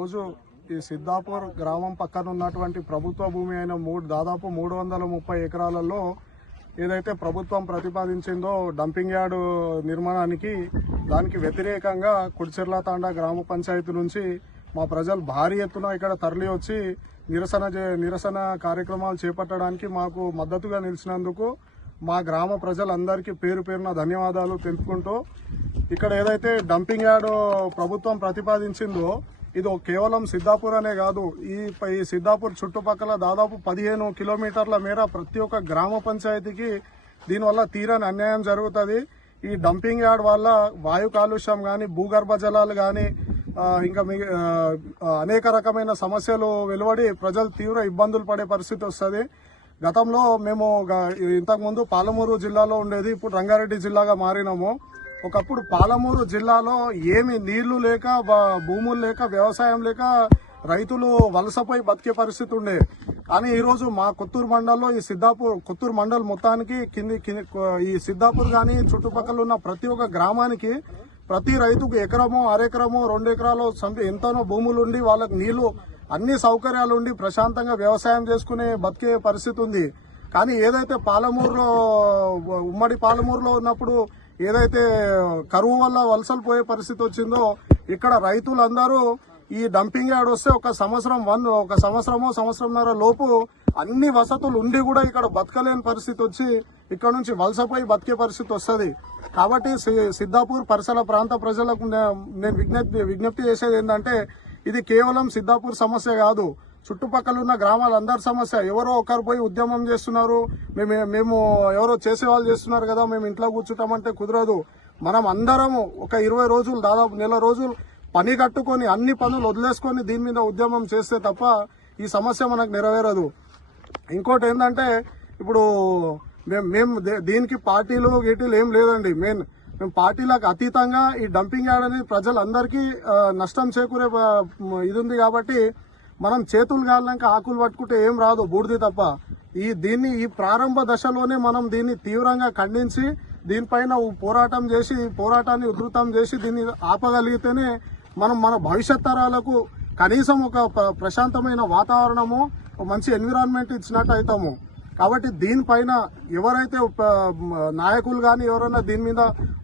ఈరోజు ఈ సిద్ధాపూర్ గ్రామం పక్కన ఉన్నటువంటి ప్రభుత్వ భూమి అయిన దాదాపు 330 ఎకరాలలో ఏదైతే ప్రభుత్వం ప్రతిపాదించిందో డంపింగ్ యార్డు నిర్మాణానికి దానికి వ్యతిరేకంగా కుడిచెర్ల తాండా గ్రామ పంచాయతీ నుంచి మా ప్రజలు భారీ ఎత్తున ఇక్కడ తరలి వచ్చి నిరసన కార్యక్రమాలు చేపట్టడానికి మాకు మద్దతుగా నిలిచినందుకు మా గ్రామ ప్రజలందరికీ పేరు పేరున ధన్యవాదాలు తెలుపుకుంటూ ఇక్కడ ఏదైతే డంపింగ్ యార్డు ప్రభుత్వం ప్రతిపాదించిందో ఇది కేవలం సిద్ధాపూర్ అనే కాదు, ఈ సిద్ధాపూర్ చుట్టుపక్కల దాదాపు 15 కిలోమీటర్ల మేర ప్రతి ఒక్క గ్రామ పంచాయతీకి దీనివల్ల తీరని అన్యాయం జరుగుతుంది. ఈ డంపింగ్ యార్డ్ వల్ల వాయు కాలుష్యం కానీ, భూగర్భ జలాలు కానీ, ఇంకా అనేక రకమైన సమస్యలు వెలువడి ప్రజలు తీవ్ర ఇబ్బందులు పడే పరిస్థితి వస్తుంది. గతంలో మేము ఇంతకుముందు పాలమూరు జిల్లాలో ఉండేది, ఇప్పుడు రంగారెడ్డి జిల్లాగా మారినాము. ఒకప్పుడు పాలమూరు జిల్లాలో ఏమి నీళ్లు లేక, భూములు లేక, వ్యవసాయం లేక రైతులు వలసపోయి బతికే పరిస్థితి ఉండే. కానీ ఈరోజు మా కొత్తూరు మండలంలో ఈ కొత్తూరు మండలం మొత్తానికి ఈ సిద్ధాపూర్ కానీ చుట్టుపక్కల ఉన్న ప్రతి ఒక్క గ్రామానికి ప్రతి రైతుకు ఎకరమో, అరెకరమో, 2 ఎకరాలు ఎంతనో భూములు ఉండి వాళ్ళకి నీళ్లు అన్ని సౌకర్యాలు ఉండి ప్రశాంతంగా వ్యవసాయం చేసుకునే బతికే పరిస్థితి ఉంది. కానీ ఏదైతే ఉమ్మడి పాలమూరులో ఉన్నప్పుడు ఏదైతే కరువు వల్ల వలసలు పోయే పరిస్థితి వచ్చిందో, ఇక్కడ రైతులందరూ ఈ డంపింగ్ యార్డ్ వస్తే ఒక సంవత్సరన్నర లోపు అన్ని వసతులు ఉండి కూడా ఇక్కడ బతకలేని పరిస్థితి వచ్చి ఇక్కడ నుంచి వలసపోయి బతికే పరిస్థితి వస్తుంది. కాబట్టి సిద్ధాపూర్ పరిసర ప్రాంత ప్రజలకు నేను విజ్ఞప్తి చేసేది ఏంటంటే, ఇది కేవలం సిద్ధాపూర్ సమస్య కాదు, చుట్టుపక్కల ఉన్న గ్రామాలందరి సమస్య. ఎవరో ఒకరు పోయి ఉద్యమం చేస్తున్నారు, మేము ఎవరో చేసేవాళ్ళు చేస్తున్నారు కదా, మేము ఇంట్లో కూర్చుంటామంటే కుదరదు. మనం అందరము ఒక 20 రోజులు, దాదాపు నెల రోజులు పని కట్టుకొని అన్ని పనులు వదిలేసుకొని దీని మీద ఉద్యమం చేస్తే తప్ప ఈ సమస్య మనకు నెరవేరదు. ఇంకోటి ఏంటంటే, ఇప్పుడు మేము దీనికి పార్టీలు గీటీలు ఏం లేదండి. మేము పార్టీలకు అతీతంగా ఈ డంపింగ్ యార్డ్ అనేది ప్రజలందరికీ నష్టం చేకూరే ఇది ఉంది. కాబట్టి మనం చేతులు కాలినాక ఆకులు పట్టుకుంటే ఏం రాదు, బూడిది తప్ప. ఈ ప్రారంభ దశలోనే మనం దీన్ని తీవ్రంగా ఖండించి దీనిపైన పోరాటం చేసి, పోరాటాన్ని ఉధృతం చేసి దీన్ని ఆపగలిగితేనే మనం మన భవిష్యత్ తరాలకు కనీసం ఒక ప్రశాంతమైన వాతావరణము, మంచి ఎన్విరాన్మెంట్ ఇచ్చినట్టు అవుతాము. కాబట్టి దీనిపైన ఎవరైతే నాయకులు కానీ ఎవరైనా దీని మీద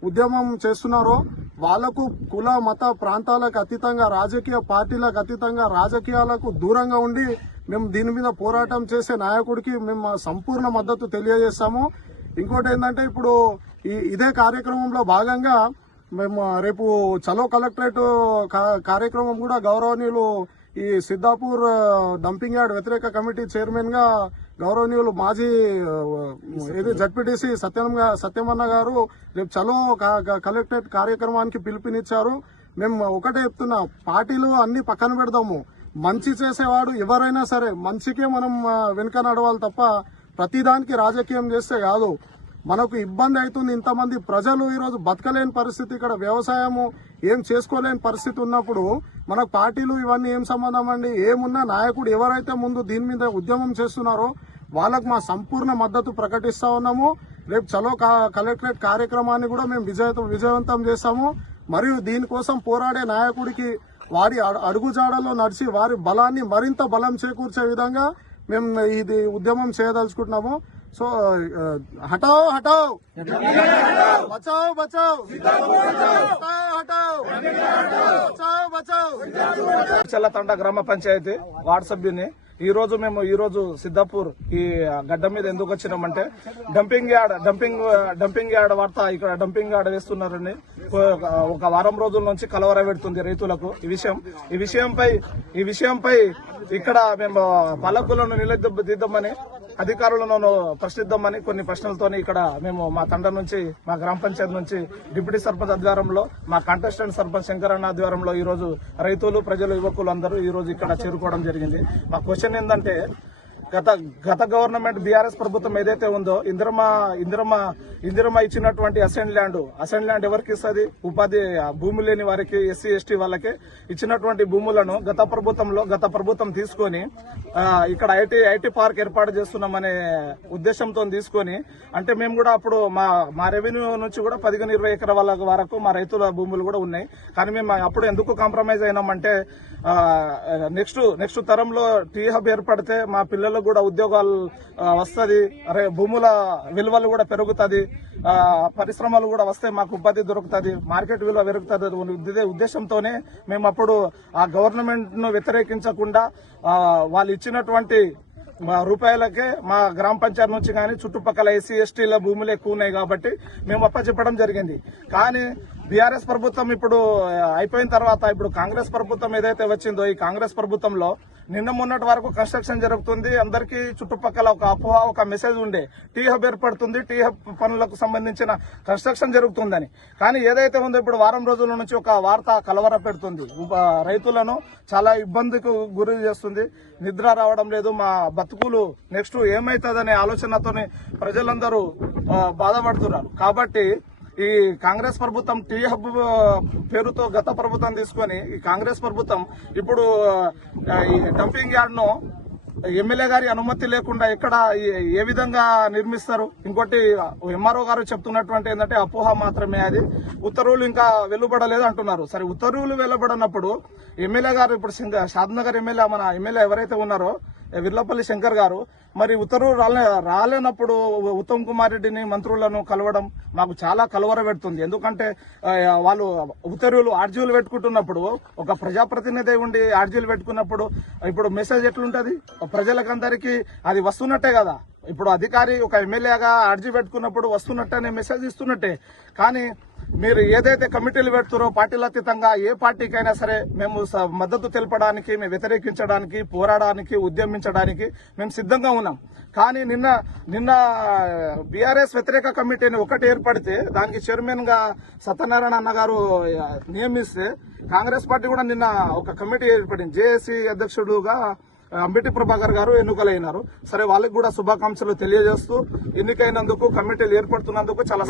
ఉద్యమం చేస్తున్నారో వాళ్లకు కుల, మత, ప్రాంతాలకు అతీతంగా, రాజకీయ పార్టీలకు అతీతంగా, రాజకీయాలకు దూరంగా ఉండి మేము దీని మీద పోరాటం చేసే నాయకుడికి మేము సంపూర్ణ మద్దతు తెలియజేస్తాము. ఇంకోటి ఏంటంటే, ఇప్పుడు ఇదే కార్యక్రమంలో భాగంగా మేము రేపు చలో కలెక్టరేట్ కార్యక్రమం కూడా గౌరవనీయులు ఈ సిద్ధాపూర్ డంపింగ్ యార్డ్ వ్యతిరేక కమిటీ చైర్మన్ గా గౌరవనీయులు మాజీ జడ్పీటీసీ సత్యమన్న గారు రేపు చలో కలెక్టరేట్ కార్యక్రమానికి పిలుపునిచ్చారు. మేము ఒకటే చెప్తున్నా, పార్టీలు అన్ని పక్కన పెడదాము. మంచి చేసేవాడు ఎవరైనా సరే మంచికే మనం వెనుక నడవాలి తప్ప ప్రతిదానికి రాజకీయం చేస్తే కాదు. మనకు ఇబ్బంది అవుతుంది. ఇంతమంది ప్రజలు ఈరోజు బతకలేని పరిస్థితి, ఇక్కడ వ్యవసాయము ఏం చేసుకోలేని పరిస్థితి ఉన్నప్పుడు మనకు పార్టీలు ఇవన్నీ ఏం సంబంధం అండి? ఏమున్నా నాయకుడు ఎవరైతే ముందు దీని మీద ఉద్యమం చేస్తున్నారో వాళ్ళకు మా సంపూర్ణ మద్దతు ప్రకటిస్తా ఉన్నాము. రేపు చలో కలెక్టరేట్ కార్యక్రమాన్ని కూడా మేము విజయవంతం చేస్తాము. మరియు దీనికోసం పోరాడే నాయకుడికి వారి అడుగుజాడల్లో నడిచి వారి బలాన్ని మరింత బలం చేకూర్చే విధంగా మేము ఇది ఉద్యమం చేయదలుచుకుంటున్నాము. సో హటాओ హటాओ, బచాओ బచాओ, బచాओ బచాओ. కుడిచెర్ల తాండా గ్రామ పంచాయతీ వార్డు సభ్యుని. ఈ రోజు సిద్ధాపూర్ ఈ గడ్డ మీద ఎందుకు వచ్చినామంటే, డంపింగ్ యార్డ్ వార్త ఇక్కడ డంపింగ్ యార్డ్ వేస్తున్నారని ఒక వారం రోజుల నుంచి కలవర పెడుతుంది రైతులకు. ఈ విషయంపై ఇక్కడ మేము పాలకులను నిలదీద్దామని, అధికారులను ప్రశ్నిద్దామని కొన్ని ప్రశ్నలతోని ఇక్కడ మేము మా తండ నుంచి, మా గ్రామ పంచాయతీ నుంచి డిప్యూటీ సర్పంచ్ ఆధ్వర్యంలో, మా కంటెస్టెంట్ సర్పంచ్ శంకరన్న ఆధ్వర్యంలో ఈ రోజు రైతులు, ప్రజలు, యువకులు అందరూ ఈ రోజు ఇక్కడ చేరుకోవడం జరిగింది. మా క్వశ్చన్ ఏంటంటే, గత గవర్నమెంట్ బీఆర్ఎస్ ప్రభుత్వం ఏదైతే ఉందో ఇందిరమ ఇచ్చినటువంటి అసెంట్ ల్యాండ్ ఎవరికి ఇస్తుంది? ఉపాధి భూమి లేని వారికి, ఎస్సీ ఎస్టీ వాళ్ళకి ఇచ్చినటువంటి భూములను గత ప్రభుత్వం తీసుకొని ఇక్కడ ఐటీ పార్క్ ఏర్పాటు చేస్తున్నామనే ఉద్దేశంతో తీసుకొని, అంటే మేము కూడా అప్పుడు మా రెవెన్యూ నుంచి కూడా 15-20 ఎకరాల వరకు మా రైతుల భూములు కూడా ఉన్నాయి. కానీ మేము అప్పుడు ఎందుకు కాంప్రమైజ్ అయినామంటే నెక్స్ట్ తరంలో టీ హబ్ ఏర్పడితే మా పిల్లలకు కూడా ఉద్యోగాలు వస్తుంది, భూముల విలువలు కూడా పెరుగుతుంది, పరిశ్రమలు కూడా వస్తే మాకు ఉపాధి దొరుకుతుంది, మార్కెట్ విలువ పెరుగుతుంది ఉద్దేశంతోనే మేము అప్పుడు ఆ గవర్నమెంట్ ను వ్యతిరేకించకుండా వాళ్ళు ఇచ్చినటువంటి రూపాయలకే మా గ్రామ పంచాయతీ నుంచి కానీ చుట్టుపక్కల ఎస్సీ ఎస్టీల భూములు ఎక్కువ ఉన్నాయి కాబట్టి మేము అప్పచెప్పడం జరిగింది. కానీ బీఆర్ఎస్ ప్రభుత్వం ఇప్పుడు అయిపోయిన తర్వాత ఇప్పుడు కాంగ్రెస్ ప్రభుత్వం ఏదైతే వచ్చిందో ఈ కాంగ్రెస్ ప్రభుత్వంలో నిన్న మొన్నటి వరకు కన్స్ట్రక్షన్ జరుగుతుంది. అందరికీ చుట్టుపక్కల ఒక అపోహ, ఒక మెసేజ్ ఉండే టీ హబ్ ఏర్పడుతుంది, టీ హబ్ పనులకు సంబంధించిన కన్స్ట్రక్షన్ జరుగుతుందని. కానీ ఏదైతే ఉందో ఇప్పుడు వారం రోజుల నుంచి ఒక వార్త కలవర పెడుతుంది, రైతులను చాలా ఇబ్బందికి గురి చేస్తుంది. నిద్ర రావడం లేదు, మా బతుకులు నెక్స్ట్ ఏమైతుందనే ఆలోచనతోనే ప్రజలందరూ బాధపడుతున్నారు. కాబట్టి ఈ కాంగ్రెస్ ప్రభుత్వం టీ హబ్ పేరుతో గత ప్రభుత్వం తీసుకొని ఈ కాంగ్రెస్ ప్రభుత్వం ఇప్పుడు ఈ డంపింగ్ యార్డ్ ను ఎమ్మెల్యే గారి అనుమతి లేకుండా ఎక్కడ ఏ విధంగా నిర్మిస్తారు? ఇంకోటి ఎంఆర్ఓ గారు చెప్తున్నటువంటి ఏంటంటే అపోహ మాత్రమే, అది ఉత్తర్వులు ఇంకా వెలువడలేదు అంటున్నారు. సరే, ఉత్తర్వులు వెలువడనప్పుడు ఎమ్మెల్యే గారు ఇప్పుడు షాద్నగర్ ఎమ్మెల్యే మన ఎమ్మెల్యే ఎవరైతే ఉన్నారో విర్లపల్లి శంకర్ గారు మరి ఉత్తర్వులు రాలేనప్పుడు ఉత్తమ్ కుమార్ రెడ్డిని మంత్రులను కలవడం మాకు చాలా కలవర పెడుతుంది. ఎందుకంటే వాళ్ళు ఉత్తర్వులు ఆర్జీలు పెట్టుకుంటున్నప్పుడు ఒక ప్రజాప్రతినిధి ఉండి ఆర్జీలు పెట్టుకున్నప్పుడు ఇప్పుడు మెసేజ్ ఎట్లుంటది? ప్రజలకందరికీ అది వస్తున్నట్టే కదా. ఇప్పుడు అధికారి ఒక ఎమ్మెల్యేగా అర్జీ పెట్టుకున్నప్పుడు వస్తున్నట్టనే మెసేజ్ ఇస్తున్నట్టే. కానీ మీరు ఏదైతే కమిటీలు పెడుతున్నారో పార్టీల అతీతంగా ఏ పార్టీకైనా సరే మేము మద్దతు తెలపడానికి, మేము వ్యతిరేకించడానికి, పోరాడడానికి, ఉద్యమించడానికి మేము సిద్ధంగా ఉన్నాం. కానీ నిన్న బీఆర్ఎస్ వ్యతిరేక కమిటీని ఒకటి ఏర్పడితే దానికి చైర్మన్ గా సత్యనారాయణ అన్న గారు నియమిస్తే కాంగ్రెస్ పార్టీ కూడా నిన్న ఒక కమిటీ ఏర్పడింది. జేఏసీ అధ్యక్షుడుగా అంబేటి ప్రభాకర్ గారు ఎన్నికలైనారు. సరే, వాళ్ళకి కూడా శుభాకాంక్షలు తెలియజేస్తూ ఎన్నికైనందుకు, కమిటీలు ఏర్పడుతున్నందుకు చాలా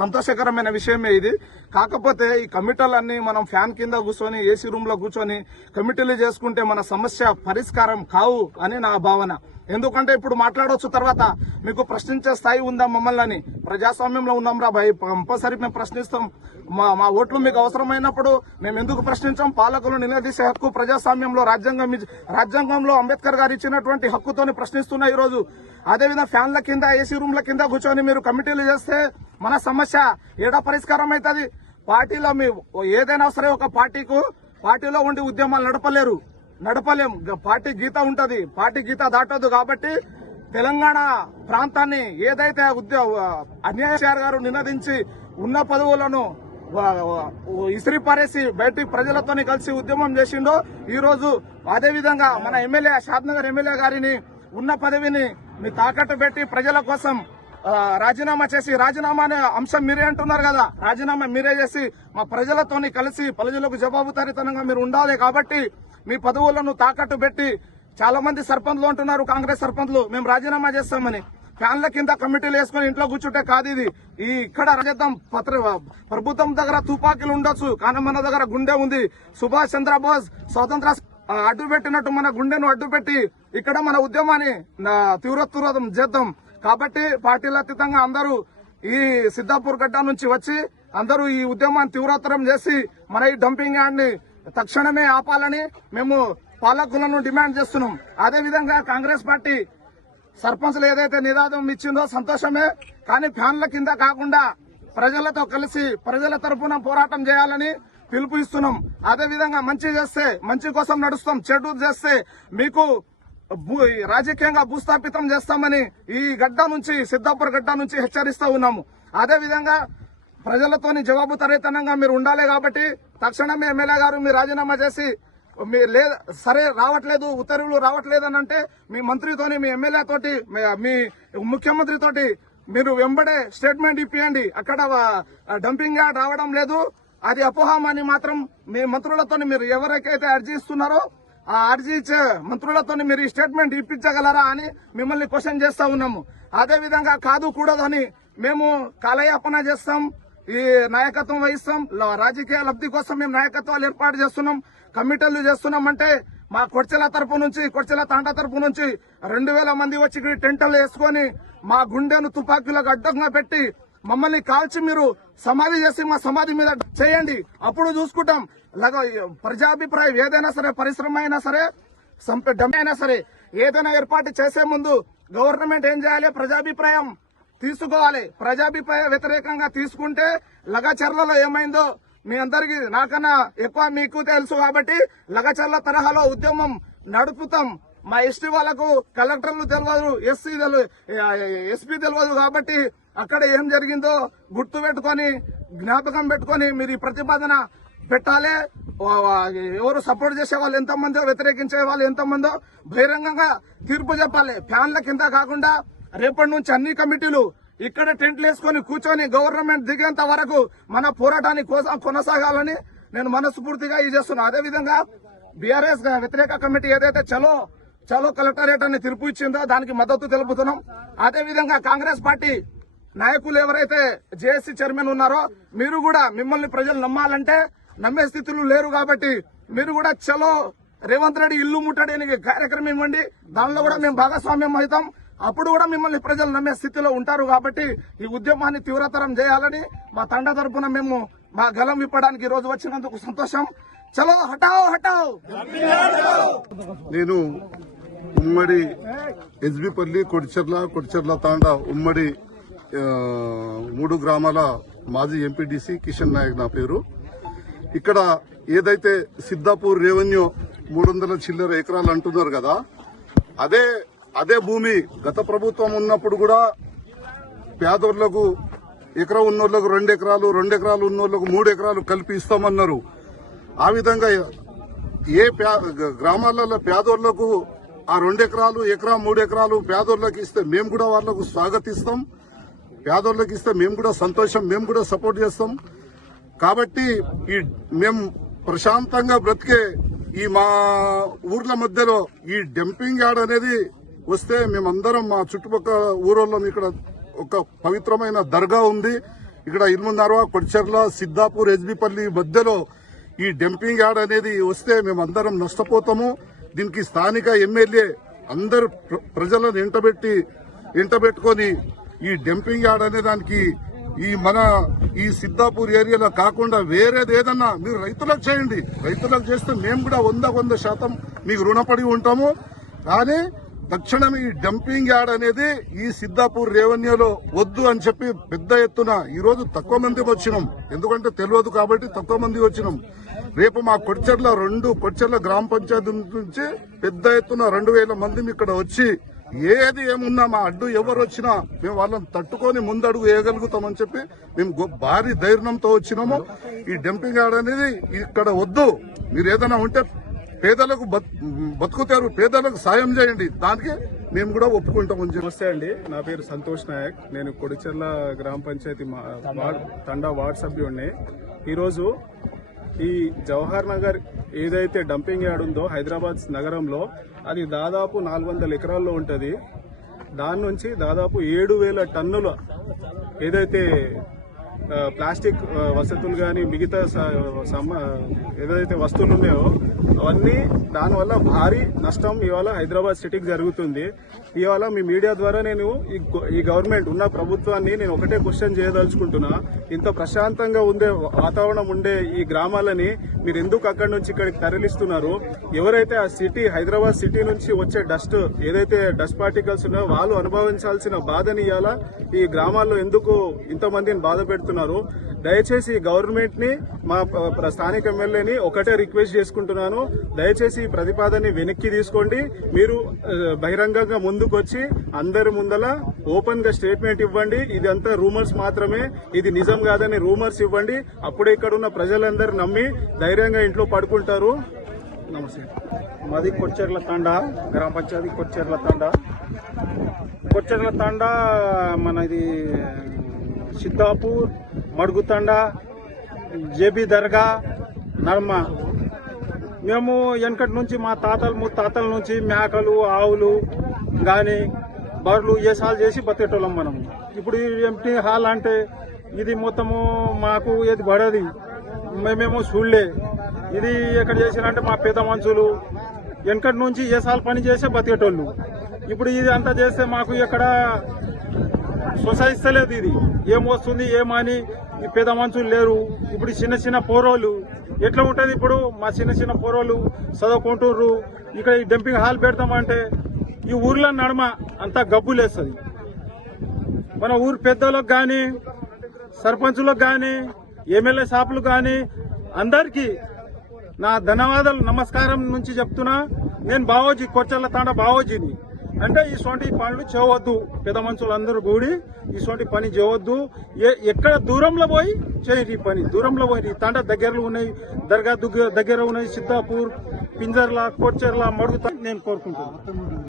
సంతోషకరమైన విషయమే ఇది. కాకపోతే ఈ కమిటీలన్నీ మనం ఫ్యాన్ కింద కూర్చొని ఏసీ రూమ్ లో కూర్చొని కమిటీలు చేసుకుంటే మన సమస్య పరిష్కారం కావు అని నా భావన. ఎందుకంటే ఇప్పుడు మాట్లాడవచ్చు, తర్వాత మీకు ప్రశ్నించే స్థాయి ఉందా మమ్మల్ని? ప్రజాస్వామ్యంలో ఉన్నాం రా భయ్, కంపల్సరీ మేము ప్రశ్నిస్తాం. మా ఓట్లు మీకు అవసరమైనప్పుడు మేము ఎందుకు ప్రశ్నించాం? పాలకులు నిలదీసే హక్కు ప్రజాస్వామ్యంలో రాజ్యాంగంలో అంబేద్కర్ గారు ఇచ్చినటువంటి హక్కుతోని ప్రశ్నిస్తున్నా ఈ రోజు. అదేవిధంగా ఫ్యాన్ల కింద, ఏసీ రూమ్ల కింద కూర్చొని మీరు కమిటీలు చేస్తే మన సమస్య ఏడా పరిష్కారం అవుతుంది? పార్టీలో మీ ఏదైనా సరే ఒక పార్టీలో ఉండి ఉద్యమాలు నడపలేం. పార్టీ గీత ఉంటది, పార్టీ గీత దాటదు. కాబట్టి తెలంగాణ ప్రాంతాన్ని ఏదైతే అన్యాయశార్ గారు నినదించి ఉన్న పదవులను ఇసిరి పారేసి బయటికి ప్రజలతోని కలిసి ఉద్యమం చేసిండో ఈ రోజు అదేవిధంగా మన ఎమ్మెల్యే షాద్నగర్ ఎమ్మెల్యే గారిని ఉన్న పదవిని మీ తాకట్టు పెట్టి ప్రజల కోసం రాజీనామా చేసి, రాజీనామా అనే అంశం మీరే అంటున్నారు కదా, రాజీనామా మీరే చేసి మా ప్రజలతోని కలిసి ప్రజలకు జవాబుదారీతనంగా మీరు ఉండాలి. కాబట్టి మీ పదవులను తాకట్టు పెట్టి చాలా మంది సర్పంచ్లు అంటున్నారు, కాంగ్రెస్ సర్పంచ్లు మేము రాజీనామా చేస్తామని. ఫ్యాన్ల కింద కమిటీలు వేసుకుని ఇంట్లో కూర్చుంటే కాదు ఇది. ఇక్కడ రాజేద్దాం. ప్రభుత్వం దగ్గర తుపాకీలు ఉండొచ్చు, కానీ మన దగ్గర గుండె ఉంది. సుభాష్ చంద్రబోస్ స్వాతంత్ర అడ్డు పెట్టినట్టు మన గుండెను అడ్డు పెట్టి ఇక్కడ మన ఉద్యమాన్ని తీవ్రతరం చేద్దాం. కాబట్టి పార్టీల అతీతంగా అందరూ ఈ సిద్దాపూర్ గడ్డ నుంచి వచ్చి అందరూ ఈ ఉద్యమాన్ని తీవ్రతరం చేసి మన ఈ డంపింగ్ యార్డ్ ని తక్షణమే ఆపాలని మేము పాలకులను డిమాండ్ చేస్తున్నాం. అదేవిధంగా కాంగ్రెస్ పార్టీ సర్పంచ్లు ఏదైతే నినాదం ఇచ్చిందో సంతోషమే, కానీ ఫ్యాన్ల కింద కాకుండా ప్రజలతో కలిసి ప్రజల తరఫున పోరాటం చేయాలని పిలుపు ఇస్తున్నాం. అదేవిధంగా మంచి చేస్తే మంచి కోసం నడుస్తాం, చెడు చేస్తే మీకు రాజకీయంగా భూస్థాపితం చేస్తామని ఈ గడ్డ నుంచి, సిద్దాపూర్ గడ్డ నుంచి హెచ్చరిస్తూ ఉన్నాము. అదేవిధంగా ప్రజలతోని జవాబుదారీతనంగా మీరు ఉండాలి. కాబట్టి తక్షణమే ఎమ్మెల్యే గారు మీరు రాజీనామా చేసి సరే రావట్లేదు, ఉత్తర్వులు రావట్లేదు అని అంటే మీ మంత్రితోని, మీ ఎమ్మెల్యే తోటి, మీ ముఖ్యమంత్రి తోటి మీరు వెంబడే స్టేట్మెంట్ ఇప్పియండి. అక్కడ డంపింగ్ యార్డ్ రావడం లేదు, అది అపోహం అని మాత్రం మీ మంత్రులతో మీరు ఎవరికైతే అర్జీ ఇస్తున్నారో ఆ ఆర్జీ ఇచ్చే మంత్రులతో మీరు ఈ స్టేట్మెంట్ ఇప్పించగలరా అని మిమ్మల్ని క్వశ్చన్ చేస్తా ఉన్నాము. అదే విధంగా కాదు కూడదని మేము కాలయాపన చేస్తాం, ఈ నాయకత్వం వహిస్తాం. రాజకీయ లబ్ధి కోసం మేము నాయకత్వాలు ఏర్పాటు చేస్తున్నాం, కమిటీలు చేస్తున్నాం. అంటే మా కొడ్చెల తరపు నుంచి, కొడ్చెల తాండా తరపు నుంచి 2000 మంది వచ్చి టెంటలు వేసుకొని మా గుండెను తుపాకీలకు అడ్డంగా పెట్టి మమ్మల్ని కాల్చి మీరు సమాధి చేసి మా సమాధి మీద చేయండి, అప్పుడు చూసుకుంటాం. ప్రజాభిప్రాయం ఏదైనా సరే, పరిశ్రమ అయినా సరే, డమ్ అయినా సరే, ఏదైనా ఏర్పాటు చేసే ముందు గవర్నమెంట్ ఏం చేయాలి? ప్రజాభిప్రాయం తీసుకోవాలి. ప్రజాభిప్రాయ వ్యతిరేకంగా తీసుకుంటే లగచర్లలో ఏమైందో మీ అందరికి నాకన్నా ఎక్కువ మీకు తెలుసు కాబట్టి లగచర్ల తరహాలో ఉద్యమం నడుపుతాం. మా ఎస్టీ వాళ్ళకు కలెక్టర్లు తెలియదు, ఎస్పీ తెలియదు కాబట్టి అక్కడ ఏం జరిగిందో గుర్తు పెట్టుకొని, జ్ఞాపకం పెట్టుకొని మీరు ఈ ప్రతిపాదన పెట్టాలి. ఎవరు సపోర్ట్ చేసే వాళ్ళు ఎంతమందో, వ్యతిరేకించే వాళ్ళు ఎంతమందో బహిరంగంగా తీర్పు చెప్పాలి. ఫ్యాన్ల కింద కాకుండా రేపటి నుంచి అన్ని కమిటీలు ఇక్కడ టెంట్లు వేసుకొని కూర్చొని గవర్నమెంట్ దిగేంత వరకు మన పోరాటాన్ని కొనసాగాలని నేను మనస్ఫూర్తిగా చేస్తున్నా. అదేవిధంగా బీఆర్ఎస్ వ్యతిరేక కమిటీ ఏదైతే చలో కలెక్టరేట్ అని తీర్పు ఇచ్చిందో దానికి మద్దతు తెలుపుతున్నాం. అదేవిధంగా కాంగ్రెస్ పార్టీ నాయకులు ఎవరైతే జేఏసీ చైర్మన్ ఉన్నారో మీరు కూడా, మిమ్మల్ని ప్రజలు నమ్మాలంటే నమ్మే స్థితిలో లేరు కాబట్టి మీరు కూడా చలో రేవంత్ రెడ్డి ఇల్లు ముట్టడి కార్యక్రమం ఇవ్వండి. దానిలో కూడా మేము భాగస్వామ్యం అవుతాం. అప్పుడు కూడా మిమ్మల్ని ప్రజలు నమ్మే స్థితిలో ఉంటారు కాబట్టి ఈ ఉద్యమాన్ని తీవ్రతరం చేయాలని మా తండ తరపున మేము మా గలం విప్పడానికి ఈ రోజు వచ్చినందుకు సంతోషం. చలో హటావ్ హటావ్. నేను ఉమ్మడి ఎస్బిపల్లి, కొడిచెర్ల తాండా ఉమ్మడి 3 గ్రామాల మాజీ ఎంపీడీసీ కిషన్ నాయక్ నా పేరు. ఇక్కడ ఏదైతే సిద్దాపూర్ రెవెన్యూ 300 చిల్లర ఎకరాలు అంటున్నారు కదా, అదే భూమి గత ప్రభుత్వం ఉన్నప్పుడు కూడా పేదోళ్లకు ఎకరం ఉన్నోళ్లకు 2 ఎకరాలు, 2 ఎకరాలు ఉన్నోళ్లకు 3 ఎకరాలు కలిపి ఇస్తామన్నారు. ఆ విధంగా ఏ గ్రామాలలో పేదోళ్లకు ఆ 2 ఎకరాలు, ఎకరా 3 ఎకరాలు పేదోళ్లకు ఇస్తే మేము కూడా వాళ్లకు స్వాగతిస్తాం. పేదోళ్లకు ఇస్తే మేము కూడా సంతోషం, మేము కూడా సపోర్ట్ చేస్తాం. కాబట్టి మేము ప్రశాంతంగా బ్రతికే ఈ మా ఊర్ల మధ్యలో ఈ డంపింగ్ యార్డ్ అనేది వస్తే మేమందరం మా చుట్టుపక్కల ఊరోళ్ళం, ఇక్కడ ఒక పవిత్రమైన దర్గా ఉంది, ఇక్కడ ఇల్మున్నారవ, కొడిచెర్ల, సిద్దాపూర్, ఎస్బిపల్లి మధ్యలో ఈ డంపింగ్ యార్డ్ అనేది వస్తే మేమందరం నష్టపోతాము. దీనికి స్థానిక ఎమ్మెల్యే అందరు ప్రజలను ఎంటబెట్టుకొని ఈ డంపింగ్ యార్డ్ అనే దానికి ఈ సిద్దాపూర్ ఏరియాలో కాకుండా వేరేది ఏదన్నా మీరు రైతులకు చేయండి. రైతులకు చేస్తే మేము కూడా 100% మీకు రుణపడి ఉంటాము. కానీ తక్షణం ఈ డంపింగ్ యార్డ్ అనేది ఈ సిద్దాపూర్ రెవెన్యూలో వద్దు అని చెప్పి పెద్ద ఎత్తున ఈ రోజు తక్కువ మంది వచ్చినాం, ఎందుకంటే తెలియదు కాబట్టి తక్కువ మంది వచ్చినాం. రేపు మా కొడిచెర్ల గ్రామ పంచాయతీ నుంచి పెద్ద ఎత్తున 2000 మంది ఇక్కడ వచ్చి ఏది ఏమున్నా మా అడ్డు ఎవరు వచ్చినా మేము వాళ్ళని తట్టుకొని ముందడుగు వేయగలుగుతామని చెప్పి మేము భారీ ధైర్యంతో వచ్చినాము. ఈ డంపింగ్ యార్డ్ అనేది ఇక్కడ వద్దు, మీరు ఏదైనా ఉంటే పేదలకు బతుకుతారు, పేదలకు సాయం చేయండి, దానికి మేము కూడా ఒప్పుకుంటామని చెప్పి. నమస్తే అండి, నా పేరు సంతోష్ నాయక్. నేను కొడిచెర్ల గ్రామ పంచాయతీ తండా వార్డు సభ్యుడిని. ఈరోజు ఈ జవహర్ నగర్ ఏదైతే డంపింగ్ యార్డ్ ఉందో హైదరాబాద్ నగరంలో, అది దాదాపు 400 ఎకరాల్లో ఉంటుంది. దాని నుంచి దాదాపు 7000 టన్నుల ఏదైతే ప్లాస్టిక్ వసతులు కానీ మిగతా ఏదైతే వస్తువులు ఉన్నాయో అవన్నీ, దానివల్ల భారీ నష్టం ఇవాళ హైదరాబాద్ సిటీకి జరుగుతుంది. ఇవాళ మీ మీడియా ద్వారా నేను ఈ గవర్నమెంట్ ఉన్న ప్రభుత్వాన్ని నేను ఒకటే క్వశ్చన్ చేయదలుచుకుంటున్నా. ఇంత ప్రశాంతంగా ఉండే వాతావరణం ఉండే ఈ గ్రామాలని మీరు ఎందుకు అక్కడి నుంచి ఇక్కడికి తరలిస్తున్నారు? ఎవరైతే ఆ సిటీ, హైదరాబాద్ సిటీ నుంచి వచ్చే డస్ట్, ఏదైతే డస్ట్ పార్టికల్స్ ఉన్నాయో వాళ్ళు అనుభవించాల్సిన బాధని ఇవాళ ఈ గ్రామాల్లో ఎందుకు ఇంతమందిని బాధ పెడుతున్నారు? దయచేసి గవర్నమెంట్ ని, మా స్థానిక ఎమ్మెల్యేని ఒకటే రిక్వెస్ట్ చేసుకుంటున్నాను, దయచేసి ఈ ప్రతిపాదనని వెనక్కి తీసుకోండి. మీరు బహిరంగంగా ముందుకొచ్చి అందరి ముందల ఓపెన్ గా స్టేట్మెంట్ ఇవ్వండి. ఇదంతా రూమర్స్ మాత్రమే, ఇది నిజం కాదని రూమర్స్ ఇవ్వండి. అప్పుడే ఇక్కడ ఉన్న ప్రజలందరూ నమ్మి ధైర్యంగా ఇంట్లో పడుకుంటారు. నమస్తే. మాది కొడిచెర్ల తాండా గ్రామ పంచాయతీ, కొడిచెర్ల తాండా మనది సిద్దాపూర్, మడుగుతండా, జేబీ దర్గా, నర్మ మేము వెనకటి నుంచి మా తాతలు ముత్తాతల నుంచి మేకలు ఆవులు గాని బర్రెలు ఏసాలు చేసి బతికేటోళ్ళం మనం. ఇప్పుడు ఎంటీ హాల్ అంటే ఇది మొత్తము మాకు ఏది పడది, మేమేమో చూడలే. ఇది ఎక్కడ చేసినంటే మా పెద్ద మనుషులు వెనకటి నుంచి ఏసాలు పని చేసే బతికేటోళ్ళు. ఇప్పుడు ఇది అంతా చేస్తే మాకు ఎక్కడ సొసైస్తలేదు. ఇది ఏమొస్తుంది ఏమని ఈ పెద్ద మనుషులు లేరు. ఇప్పుడు చిన్న చిన్న పోరోళ్ళు ఎట్లా ఉంటది? ఇప్పుడు మా చిన్న చిన్న పోరోళ్ళు చదువుకుంటుర్రు. ఇక్కడ ఈ డంపింగ్ హాల్ పెడతామంటే ఈ ఊర్లో నడమ అంతా గబ్బులేస్తుంది. మన ఊరు పెద్దలకు గాని సర్పంచులకు గాని ఎమ్మెల్యే షాపులకు గాని అందరికీ నా ధన్యవాదాలు నమస్కారం నుంచి చెప్తున్నా. నేను బావోజీ కొచ్చర్ల తాండా బావోజీని. అంటే ఇటువంటి పనులు చేయవద్దు. పెద్ద మనుషులు అందరూ కూడి ఇటువంటి పని చేయవద్దు. ఎక్కడ దూరంలో పోయి చేయండి ఈ పని. దూరంలో పోయి ఈ తాండా దగ్గరలో ఉన్నాయి, దర్గా దగ్గర ఉన్నాయి, సిద్ధాపూర్, పింజర్ల, కొచ్చర్ల, మడుగుతా నేను కోరుకుంటున్నాను.